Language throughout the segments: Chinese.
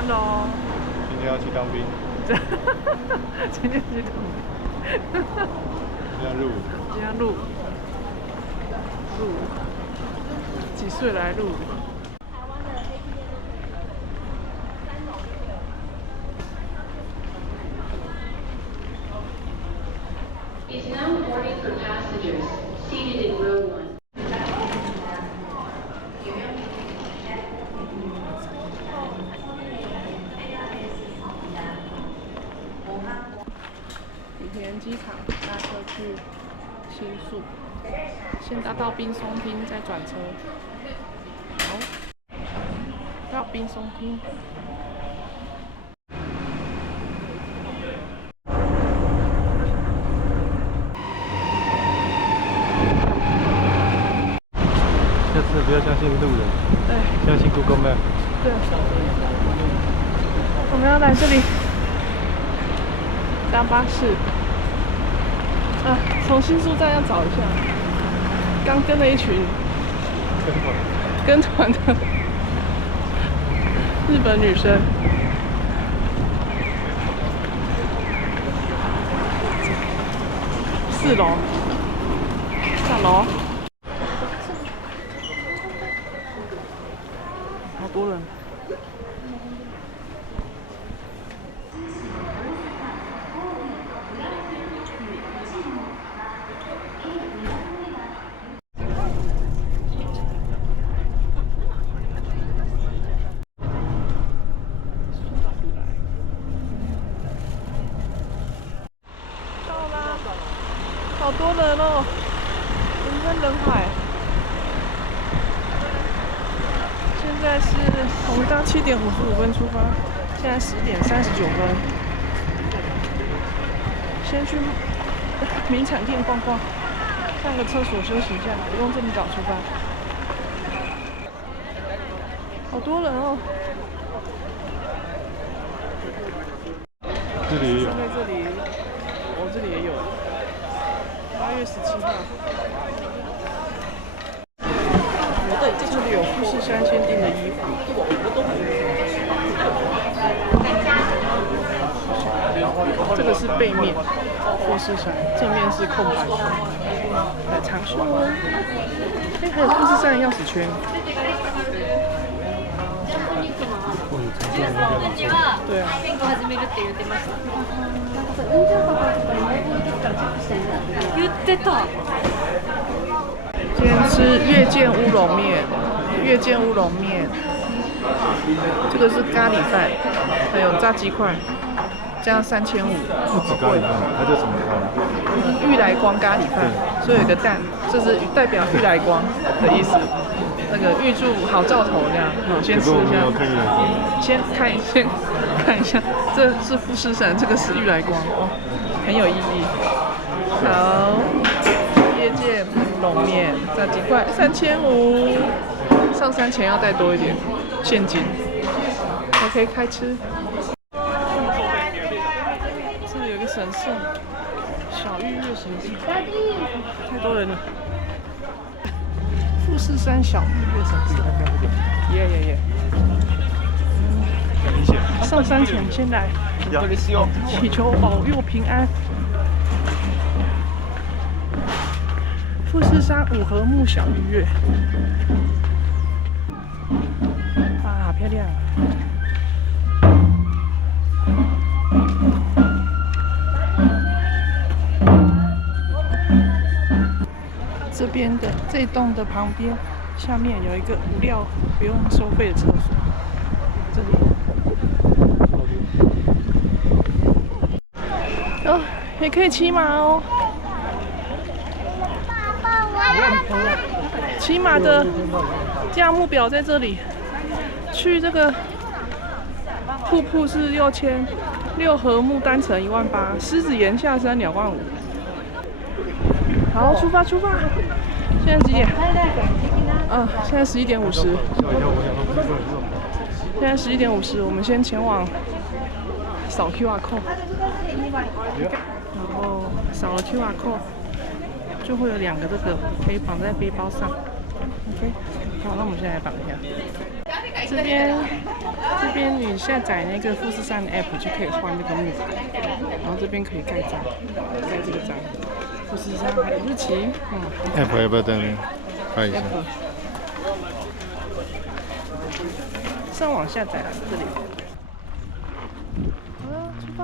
Hello， 今天要去当兵。今天去当兵。今天录。今天录。几岁来录？Is now boarding for passengers seated in row 1. 羽田机场搭车去新宿，先搭到滨松町，再转车。好，到滨松町。下次不要相信路人，对，相信 Google Map。对，我们要来这里搭巴士。从新宿站要找一下，刚跟了一群跟团的日本女生。4楼，上楼。好多人。到啦，好多人哦，人山人海。现在是我们刚7点55分出发，现在10点39分。先去名产店逛逛，上个厕所休息一下，不用这么早出发。好多人哦！这里也有。现在这里，这里也有。8月17号。这里有富士山限定的衣服。这个是背面，富士山，正面是空白的，来长袖。还有富士山的钥匙圈。对啊。今天吃月见乌龙面，这个是咖喱饭，还有炸鸡块，这样3500，不止咖喱饭，它叫什么饭？玉来光咖喱饭，所以有个蛋，这是代表玉来光的意思。那个预祝好兆头这样，好，先吃一下。先看一下，这是富士山，这个是玉来光，哦，很有意义。好，夜见乌龙面，炸鸡块3500，上山前要带多一点现金。OK， 开吃。这里有个神社，小玉月神社，太多人了。富士山小玉月神社，耶！上山前先来祈求保佑平安。富士山五合目小玉月，好漂亮啊！边的这栋的旁边，下面有一个无料不用收费的厕所，这里。哦，也可以骑马哦。骑马的价目表在这里。去这个瀑布是6000，六合木单程18000，狮子岩下山25000。好，出发！现在几点？现在11点50。现在11点50，我们先前往扫 QR code， 然后扫了 QR code， 就会有2个这个可以绑在背包上。OK， 好，那我们现在来绑一下。这边你下载那个富士山的 app 就可以换那个木牌，然后这边可以盖章，盖这个章。富士山还有日期，app 要不要登录？看一下。上网下载这里。好了，出发。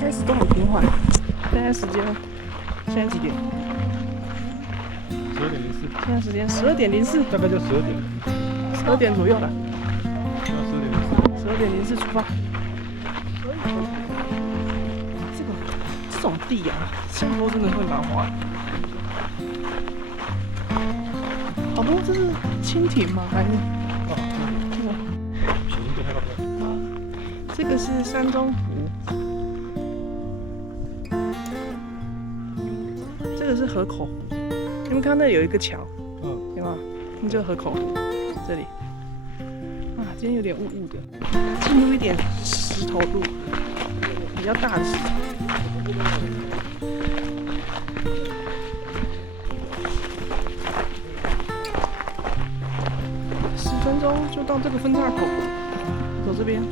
开始都很平缓。现在几点？12点04。现在时间12点04，大概就12点。12点左右了。12点04出发。这种地啊，上坡真的会蛮滑。好多这是蜻蜓吗？还是？这个是山中湖，这个是河口。你们看那里有一个桥，有吗？那就是河口湖这里。今天有点雾雾的，进入一点石头路，比较大的石头。10分钟就到这个分岔口，走这边。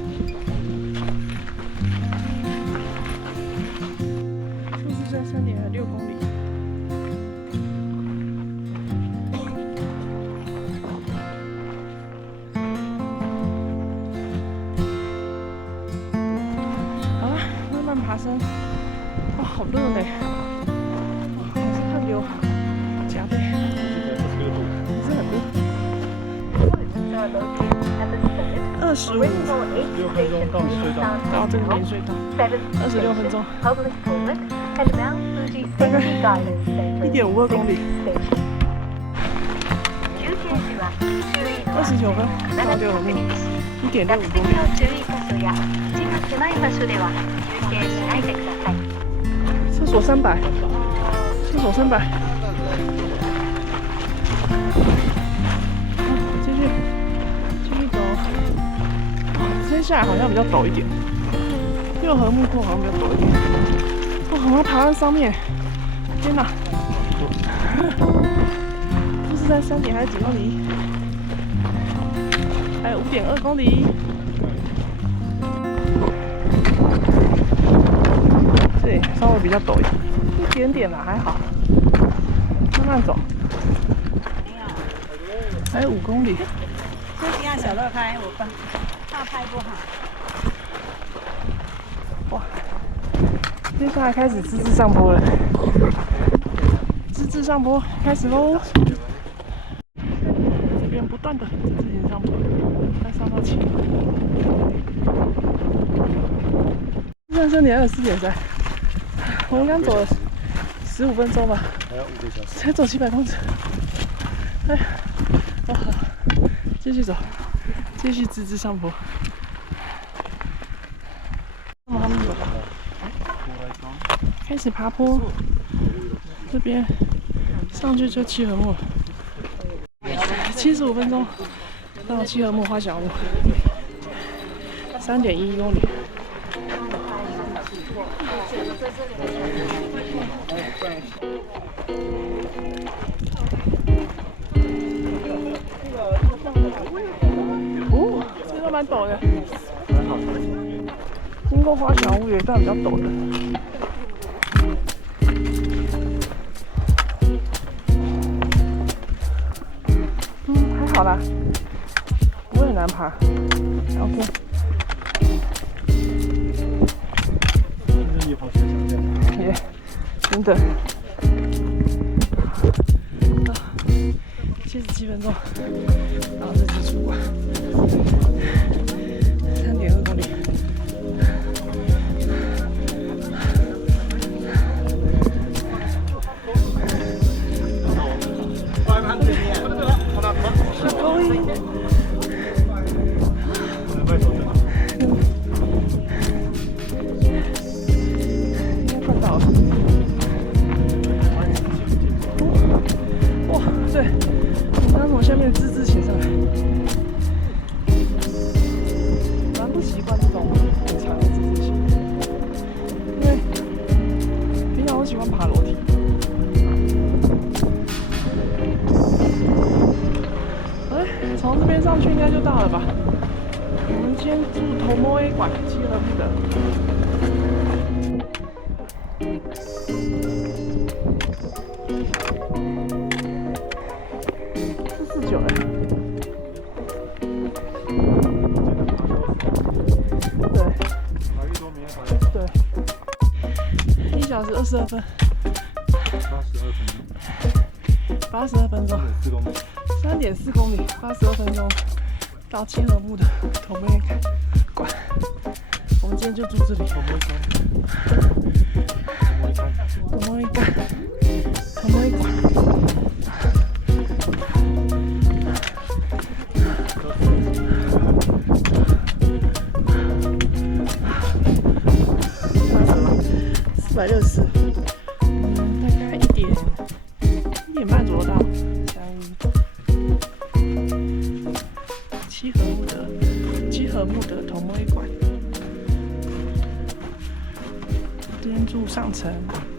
富士山3.6公里。好了，慢慢爬升。哇，好热嘞！哇，汗流浃背，是很热。25，6分钟到隧道，到这个连隧道，26分钟，大概1.52公里，29分到6合目，1.65公里。厕所300，厕所300。继续走。接下来好像比较陡一点，六合木坡好像比较陡一点。哇，我要爬到上面，天哪！富士山山顶还有几公里？还有5.2公里。这里稍微比较陡一点点啦，还好，慢慢走。还有5公里。休息下，小乐拍，我帮大拍不好。哇！接下来开始之字上坡了，之字上坡开始喽！这边不断的之字形上坡，快上到7。上山点还有4.3，我们刚走了15分钟吧，还要5个小时，才走700公尺。哎，哇！继续走，继续之字上坡。那么他们走。开始爬坡，这边上去就7合目，75分钟到7合目花小木，3.11公里。哦，这个蛮陡的。经过花小屋有一段比较陡的。好啦，难爬。OK。耶，真的。77分钟，然后这次出关，3.2公里。从这边上去应该就到了吧？我们先住头摩 A 馆，集合路的。449哎。对。对。1小时22分。82分钟。3.4公里，82分钟到七合目的头摩 A 馆。我们今天就住这里。头摩 A 馆，头摩 A 馆。460，大概1点半左右到。七合目的头摩 A 馆。今天住上层，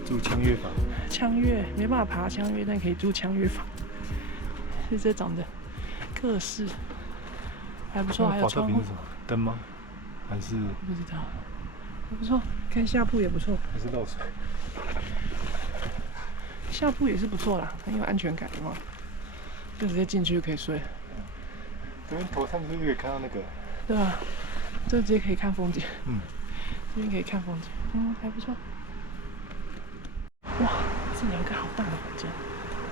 住枪乐坊。枪乐没办法爬枪乐，但可以住枪乐坊。是这种的，各式还不错，还有窗户。是什么？灯吗？还是不知道，还不错，看下铺也不错。还是漏水？下铺也是不错啦，很有安全感的嘛，就直接进去就可以睡。这边头上就可以看到那个。对啊，这直接可以看风景。嗯，这边可以看风景，还不错。哇，这里有一个好大的房间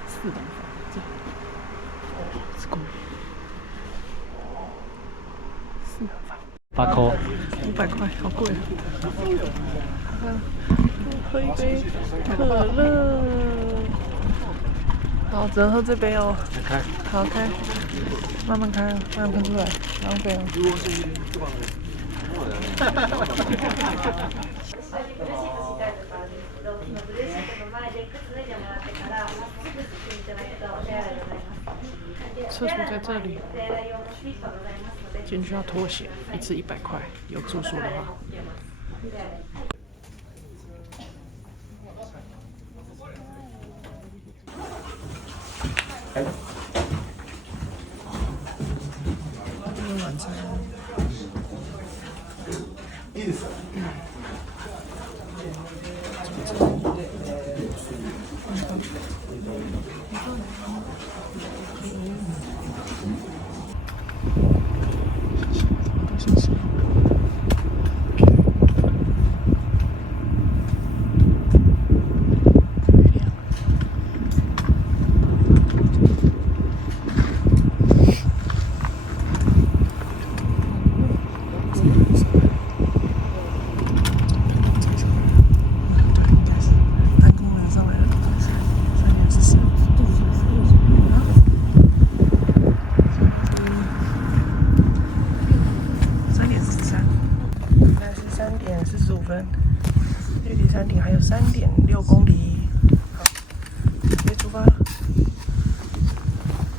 ，4人房，这，是公寓，4人房8块，500块，好贵啊！喝一杯可乐。好，只能喝这杯哦。开。好开，慢慢开，慢慢喷出来，浪费哦。厕所在这里，进去要脱鞋，一次100块，有住宿的话。晚餐。3:45分，距离山顶还有3.6公里。好，准备出发了。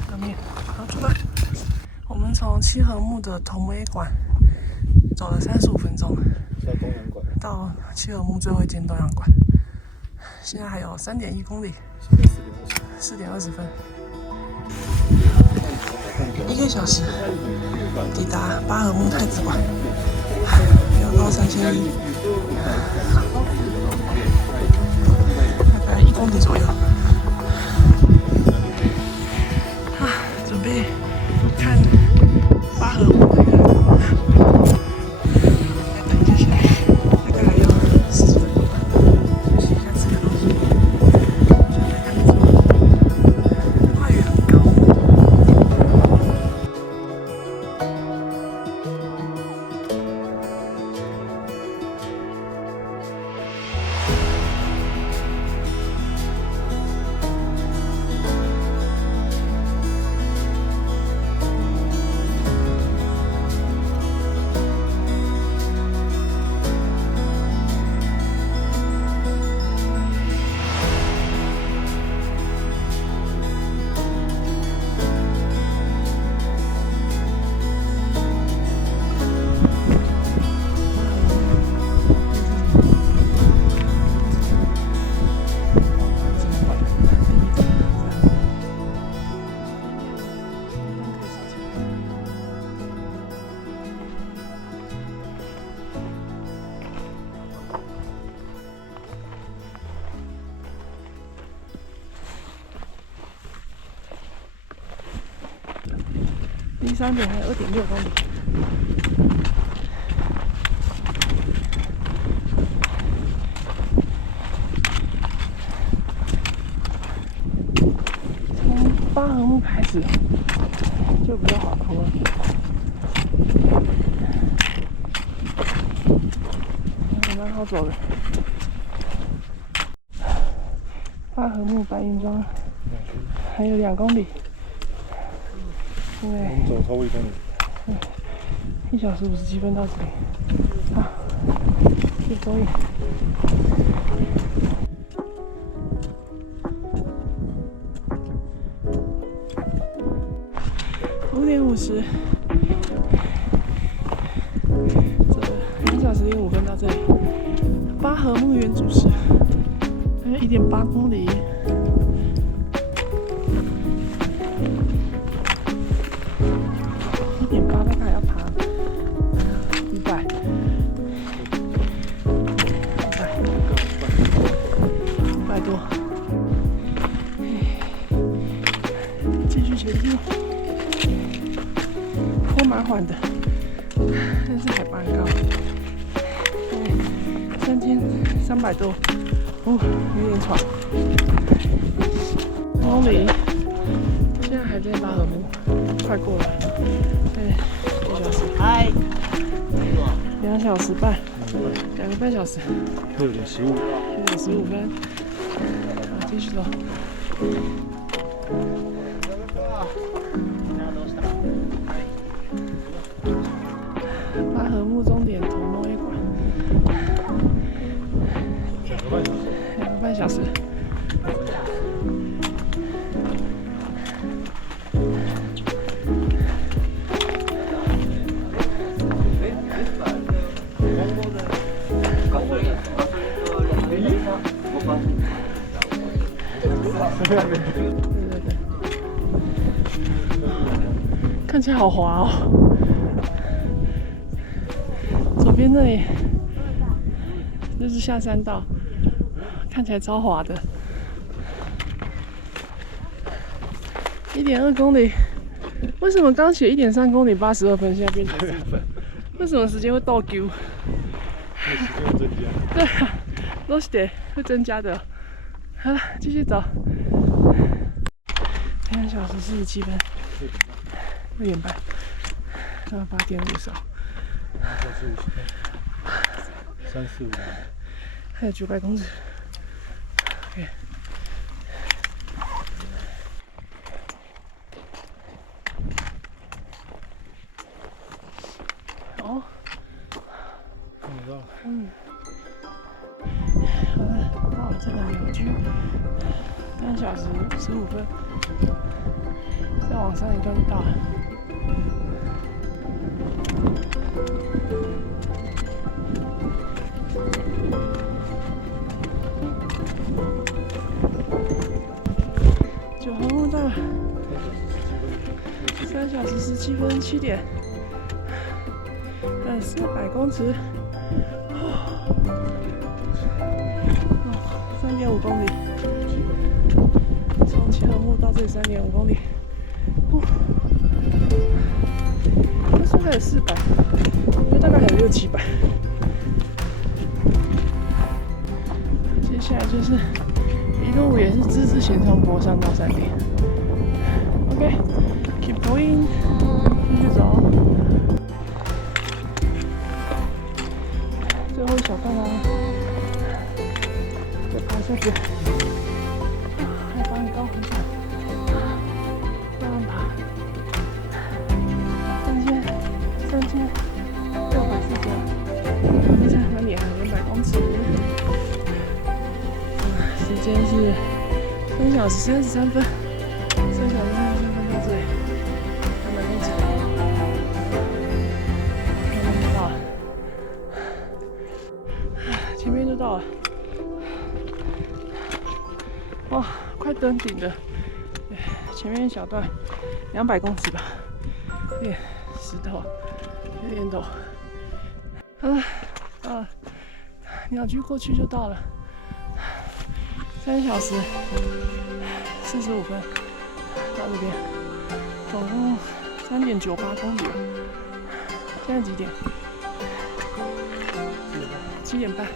上面，好，出发。我们从七合目的头摩 A 馆走了35分钟，到七合目最后一间东洋馆。现在还有3.1公里，4点20分，1个小时抵达八合目太子馆。有到3100，大概1公里左右。准备看八合目。离3点还有2.6公里。从巴河木开始就比较好通了。蛮好走的。巴河木白云庄还有2公里。我们走超过1公里。1小时57分到这里。好，keep going。5点50，走了2小时05分到这里。巴河木原主市，还有1.8公里。1.8大概要爬500多，继续前进。坡蛮缓的，但是海拔很高，3300多，有点喘。5公里，现在还在巴河木，快过了，对，1小时，嗨，2小时半，2个半小时6点15，6点15分，好，继续走。巴河木终点头农业馆，2个半小时。对，看起来好滑哦。左边那里就是下山道，看起来超滑的。1.2公里，为什么刚写1.3公里82分，现在变成15分？为什么时间会倒 Q？ 时间会增加。对啊，都是得会增加的。好了，继续走。2小时47分，6点半，到8点50。345，还有900公尺。OK。哦。看得到。好了，到了这个鸟居，3小时15分，再往上一段就到了。9合目到了，3小时17分7点，但400公尺，3.5公里，从7合目到这里3.5公里，那时候还有400，我觉得大概还有600-700。接下来就是一路也是之字形从坡上到山顶。OK，keep going， 继续走。最后一小段啦，再爬下去，海拔很高很陡，慢慢爬，3640，接下来哪里还有200公尺。时间是3小时33分，3小时33分到这里，200公尺，慢慢就到了，前面就到了，哇，快登顶了，前面一小段200公尺吧，有点石头，有点陡，好了，到了，鸟居过去就到了。3小时45分到这边，总共3.98公里了。现在几点？7点半。好，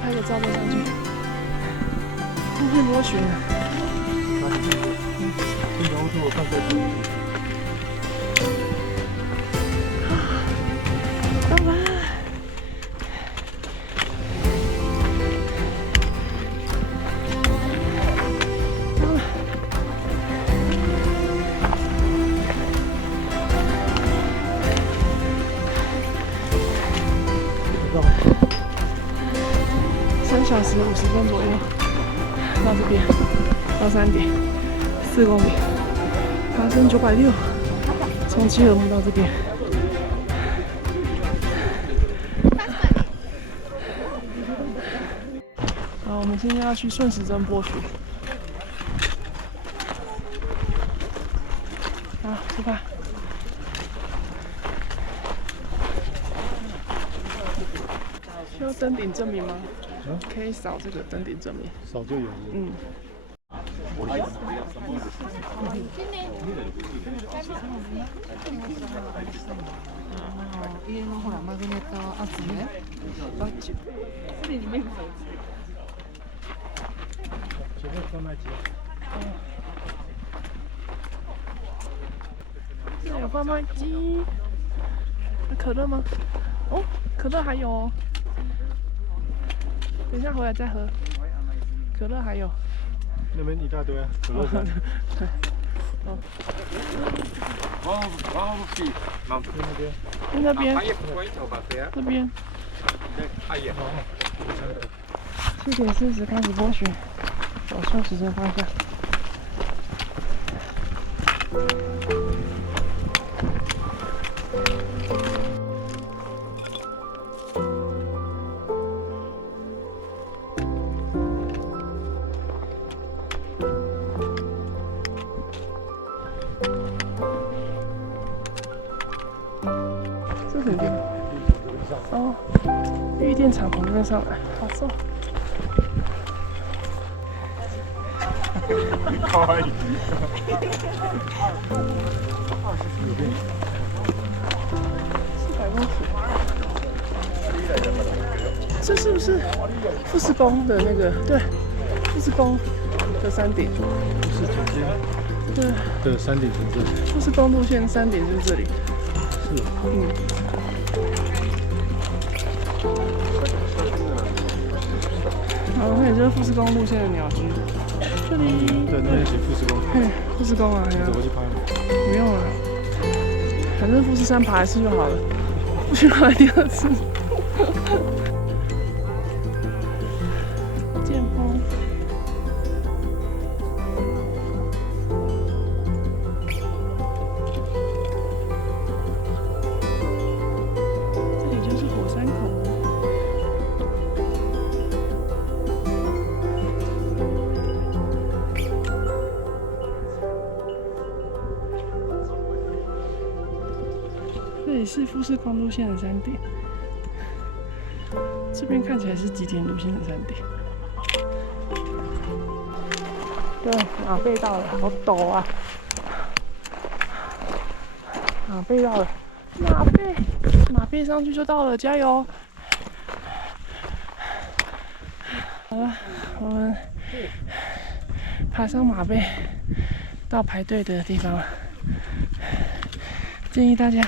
拍个照片上去。去摸雪了。然后我看过。拜拜。3小时50分左右到这边，到3点，4公里，爬升960，从基尔木到这边。好，我们现在要去顺时针剥雪。好，出发。需要登顶证明吗？可以扫这个登顶证明。扫就有了。嗯。家のほらマグネット集めバッチ。すでにメモされてる。这里有贩卖机。可乐吗？哦，可乐还有哦。等一下回来再喝。可乐还有。那边一大堆啊，可乐站。哦。那边。那边。这边。7点40开始剥雪，走顺时针方向。这是什么？哦，玉电厂旁边上来，好瘦。かわいい。400公尺。这是不是富士宫的那个？对，富士宫的山顶。富士城镇。对。的山顶城镇。富士宫路线山顶就是这里。是。嗯。好，那也就是富士宫路线的鸟居。这里。对，那边写富士宫。嘿，富士宫啊，走过去拍吗？不用了，反正富士山爬一次就好了，不需要来第2次。剑峰。这里就是火山口。这里是富士宫路线的山顶，这边看起来是吉田路线的山顶。对，马背到了，好陡啊！马背到了，马背上去就到了，加油！好了，我们爬上马背，到排队的地方了。建议大家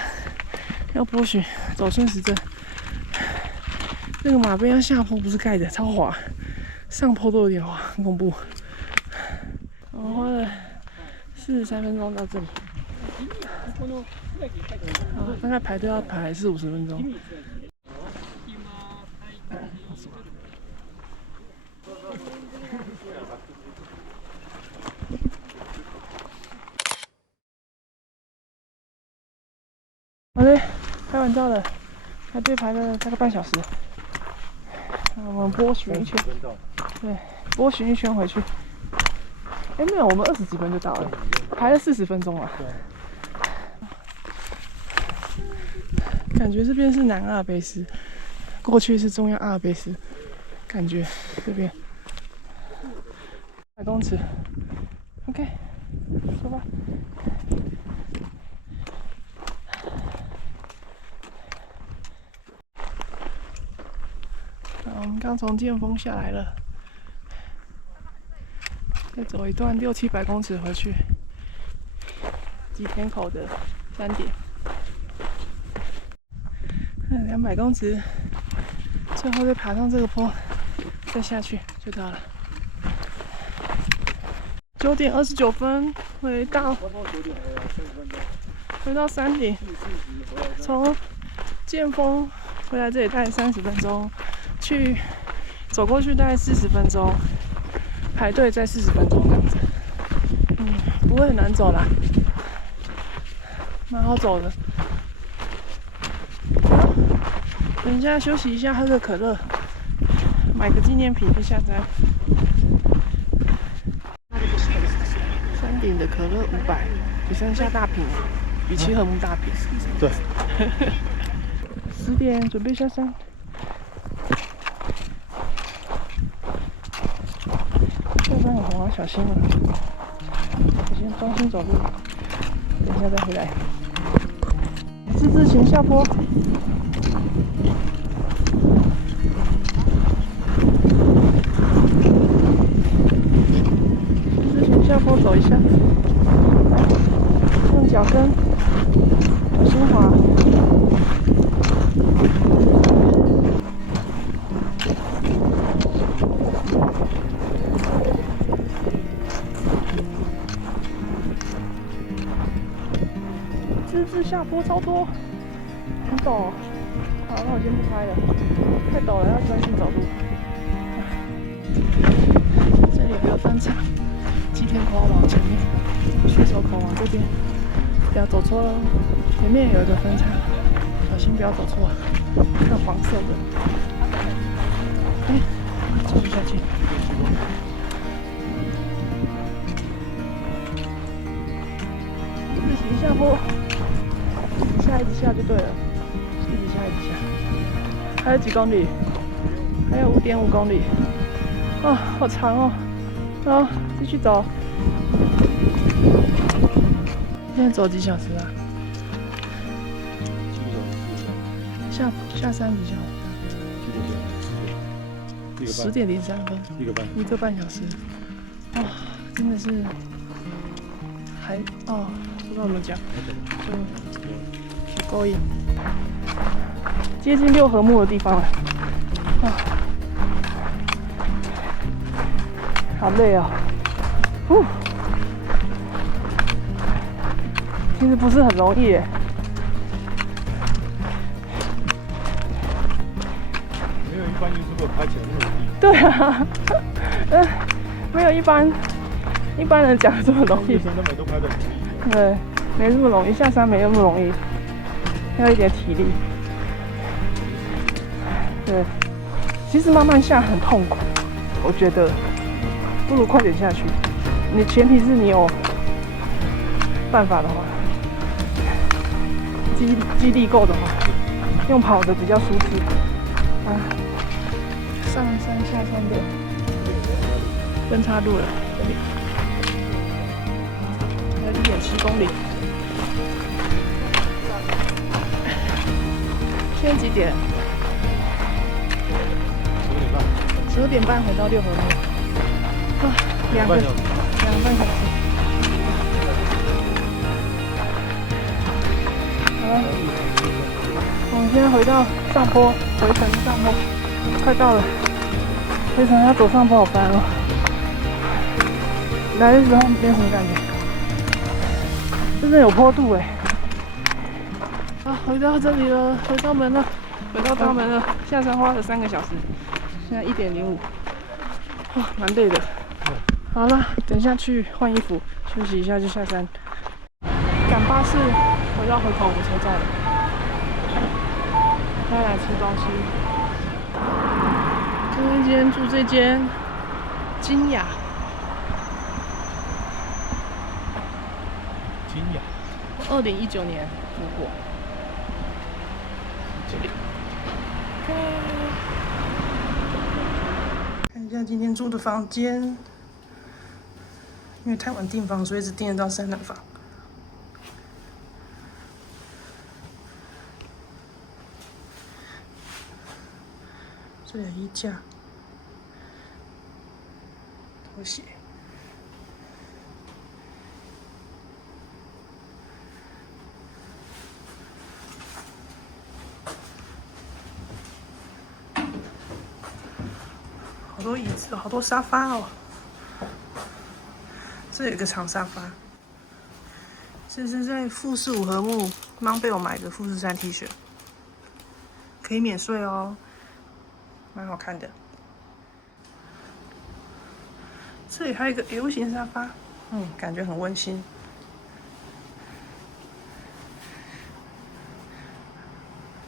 要剥雪，走顺时针。那个马背要下坡，不是盖的，超滑，上坡都有点滑，很恐怖。我们花了43分钟到这里，好，大概排队要排40-50分钟。好嘞，拍完照了，排队排了大概半小时。那我们剥雪一圈，对，剥雪一圈回去。哎，没有，我们20几分就到了，排了40分钟啊。感觉这边是南阿尔卑斯，过去是中央阿尔卑斯，感觉这边100公尺。OK， 走吧。刚从剑峰下来了，再走一段600-700公尺回去，吉田口的山顶。200公尺，最后再爬上这个坡，再下去就到了。9点29分，回到山顶，从剑峰回来这里大概30分钟，走过去大概40分钟，排队再40分钟这样子。不会很难走啦，蛮好走的。等一下休息一下，喝个可乐，买个纪念品就下山。山顶的可乐500，比山下大瓶，比七合目大瓶。对。10点准备下山。下山很红啊，小心啊！我先专心走路，等一下再回来。之字形下坡。下坡走一下，用脚跟小心滑。之字下坡超多，很陡哦。好，那我先不拍了，太陡了，要专心走路。这里有个分岔。吉田口往前面，须手口往这边，不要走错喽。前面有一个分岔，小心不要走错。看黄色的，走不下去。自行下坡，一直下就对了，一直下。还有几公里？还有5.5公里。啊，好长哦。好，继续走。现在走几小时啊？下山几小时？10点03分。1个半小时。哇，真的是不知道怎么讲，就勾引，接近6合目的地方了。好累哦。其实不是很容易耶。没有一般YouTuber拍起来那么容易。对啊，没有一般人讲的这么容易。生根本都拍得很容易。对，没这么容易，下山没那么容易，要一点体力。对，其实慢慢下很痛苦，我觉得。不如快点下去。你前提是你有办法的话，肌力够的话，用跑的比较舒适。上山下山的分岔路了，这里还有1.7公里。现在几点？12点半回到6合目。2个半小时。好了，我们现在回到上坡，回程上坡，快到了。回程要走上坡好烦哦。来的时候没什么感觉，真的有坡度哎。回到这里了，回到门了，回到大门了。下山花了3个小时，现在1点05，蛮累的。好了，等一下去换衣服，休息一下就下山。赶巴士回到河口湖车站了，再来吃东西。住这间金雅。2019年住过。这里。看一下今天住的房间。因为太晚订房，所以只订得到3人房。这里有衣架、拖鞋。好多椅子，好多沙发哦。这有一个长沙发，这是在富士五合目mang贝我买的富士山 T 恤，可以免税哦，蛮好看的。这里还有一个 L 型沙发，感觉很温馨。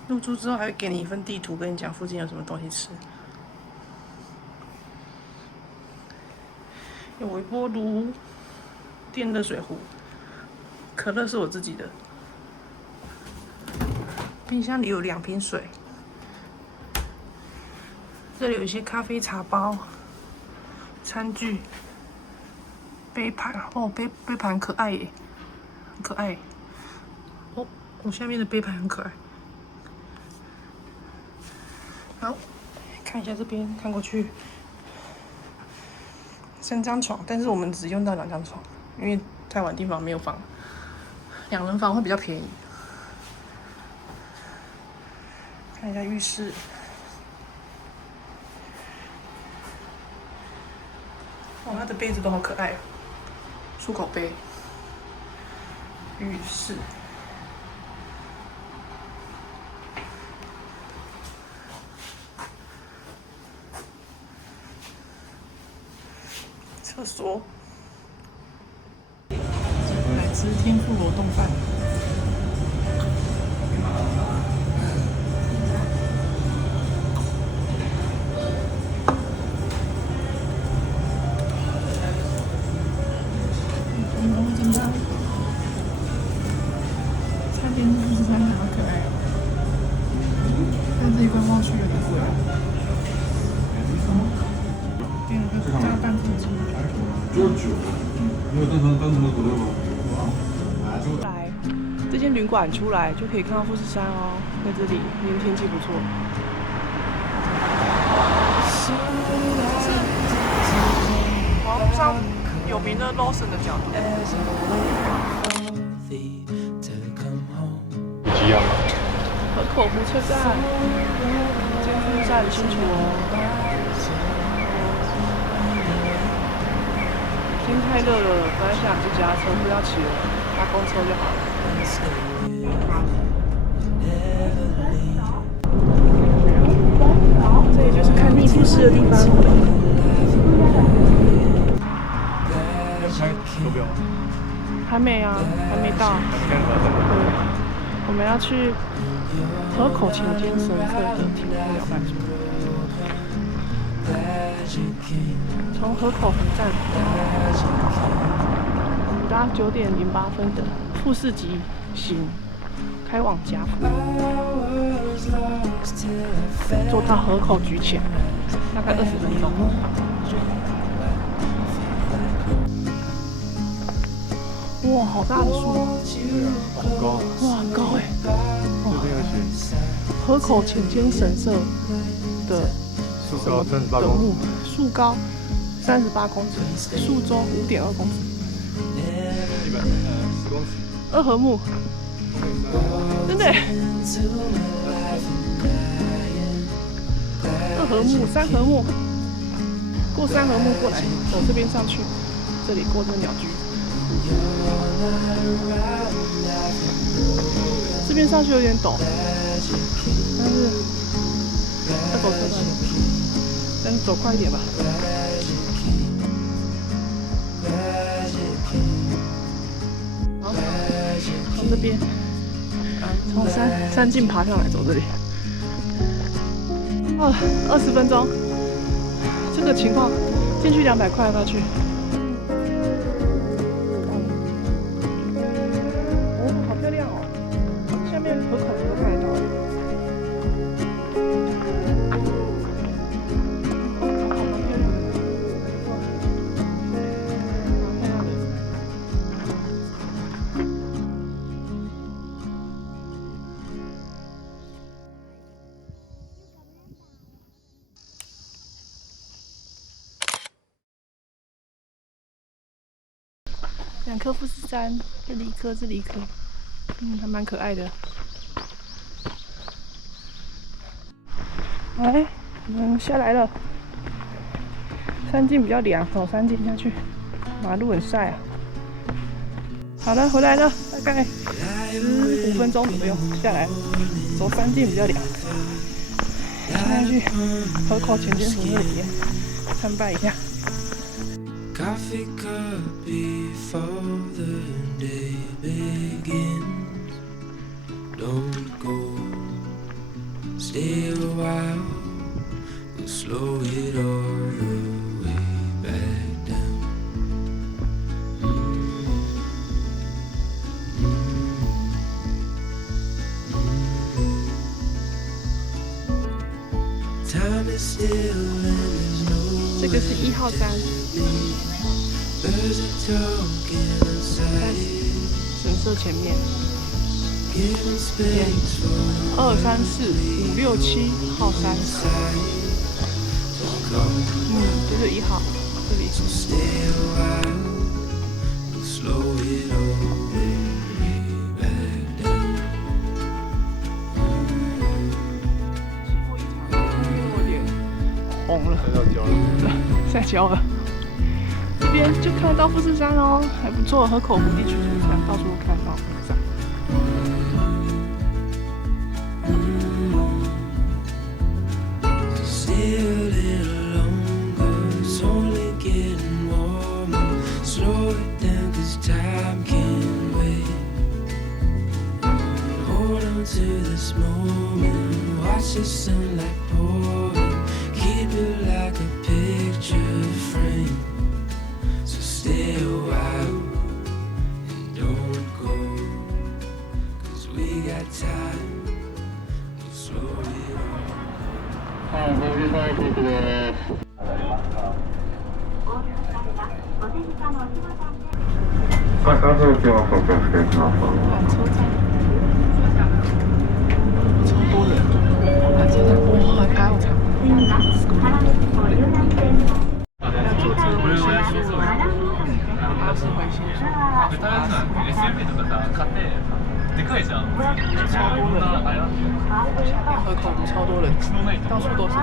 入住之后还会给你一份地图，跟你讲附近有什么东西吃。有微波炉、电热水壶，可乐是我自己的。冰箱里有2瓶水。这里有一些咖啡茶包、餐具、杯盘哦，杯盘很可爱耶，很可爱。哦，我下面的杯盘很可爱。好，看一下这边，看过去。3张床，但是我们只用到2张床，因为太晚地方没有房，2人房会比较便宜。看一下浴室，哇，它的杯子都好可爱哦，漱口杯。浴室，厕所，来吃天妇罗冻饭。紧张，餐厅富士山好可爱哦，但这一观光区有点贵。点了个大半腹鸡。来，这间旅馆出来就可以看到富士山哦，在这里，今天天气不错。是网络上有名的 Lawson 的角度。一样吗？河口湖车站，这个富士山很清楚哦。天太热了，本来想骑脚踏车，不要骑了，搭公车就好了。这里就是看逆富士的地方。有没有？还没啊，还没到。我们要去河口前间神社的天空了拜所。从河口湖站搭9点08分的富士急行开往甲府，坐到河口局前，大概20分钟。哇，好大的树！对啊，好高。哇，很高哎！这边有写河口前间神社的树高38的公木，树高38公尺，树周5.2公尺。10公尺。2合木，真的耶！2合木、3合木，过3合木过来，走这边上去，这里过这个鸟居。这边上去有点陡，但是要走车道，但是走快一点吧。好，从这边，从山径爬上来，走这里。哦，20分钟，这个情况，进去200块，要不要去？河口湖都看得到。哦，好蛮漂亮的，哇，蛮漂亮的。两颗富士山，这里一颗，这里一颗，还蛮可爱的。哎，我们下来了，山径比较凉，走山径下去，马路很晒啊。好了，回来了，大概15分钟左右下来，走山径比较凉。现在去河口前天所那里参拜一下。Coffee cup before the day begins. Don't go, stay a while. We'll slow it all the way back down. Time is still and there's no 这个是1号山， birds are talking outside. 神社前面。 Giving space for 2、3、4、5、6、7号山，这是1号，这里。 stay a while. We'll slow it all way back down. 有点红了，要交了。下焦了。这边就看得到富士山哦，还不错。河口湖地区就是这样，到处都看到富士山。 Stay a little longer. It's only getting warmer. Slow it down 'cause time can't wait. Hold on to this moment. Watch the sunlight pouring. Keep it like a picture frame. So stay a while and don't go. 'Cause we got time. We'll slow it all. はい、3分来ます。お気をつけください。车站，超多人，啊，车站哇，排好长。要坐车回新宿，巴士回新宿。超多人，河口湖超多人，到处都是。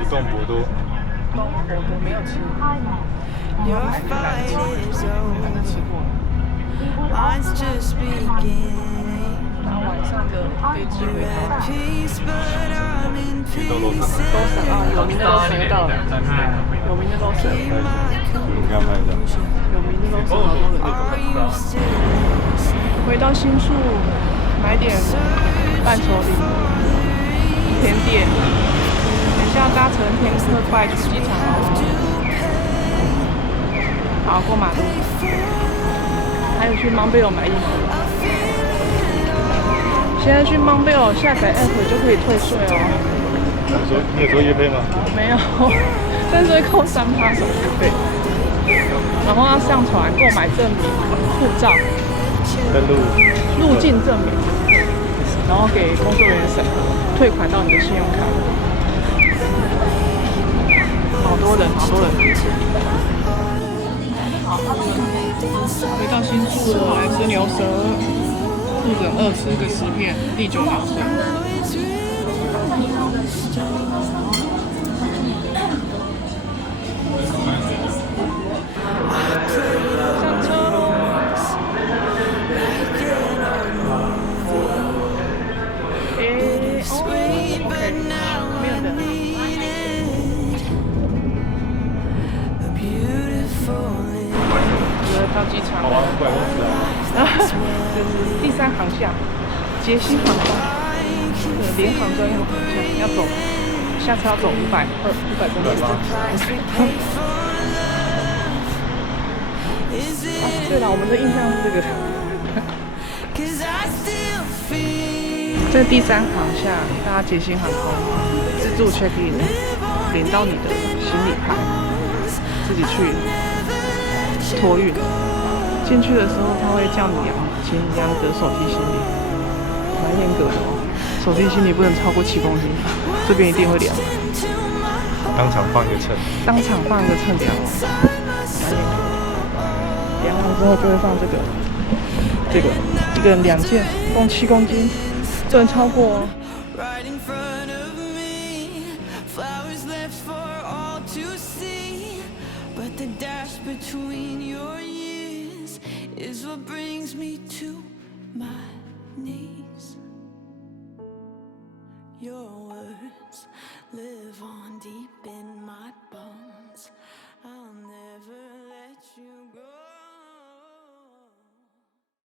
一栋博多。我没有吃，Your fight is 还没吃 over. 过。 Mine's just beginning. 然后晚上的飞机回台湾。 Peace, but I'm in 都 pieces. 省啊，有名的都省到了，有名的都省，应该卖的。有名的都省到多人。 Are you still 回到新宿，买点伴手礼、甜点。等一下搭乘天客快去机场哦。好，过马路。还有去 Montbell 买衣服。现在去 Montbell 下载 App 就可以退税哦。你有收业费吗？没有，但是会扣3%手续费。然后要上传购买证明、护照、登录。入境证明，然后给工作人员审核，退款到你的信用卡。好多人，好多人。好，回到新宿了，来吃牛舌，肚子很饿，吃个10片，第9牛舌。上车喽！OK，没有的。到机场了，就是第3航厦，捷星航空的联航专用航厦，要走，下车要走500公里。对了，我们的印象是这个。这第3航厦搭捷星航空自助 check in， 领到你的行李牌，自己去托运。进去的时候，他会叫你请你量你的手提行李，蛮严格的哦。手提行李不能超过7公斤，这边一定会量。当场放一个秤。当场放一个秤量哦，蛮严格的。量完之后就会放这个一个人2件，共7公斤，不能超过哦。right in front of me. Flowers left for all to see. But the dash between your years is what brings me to my knees. Your words live on deep in my bones. I'll never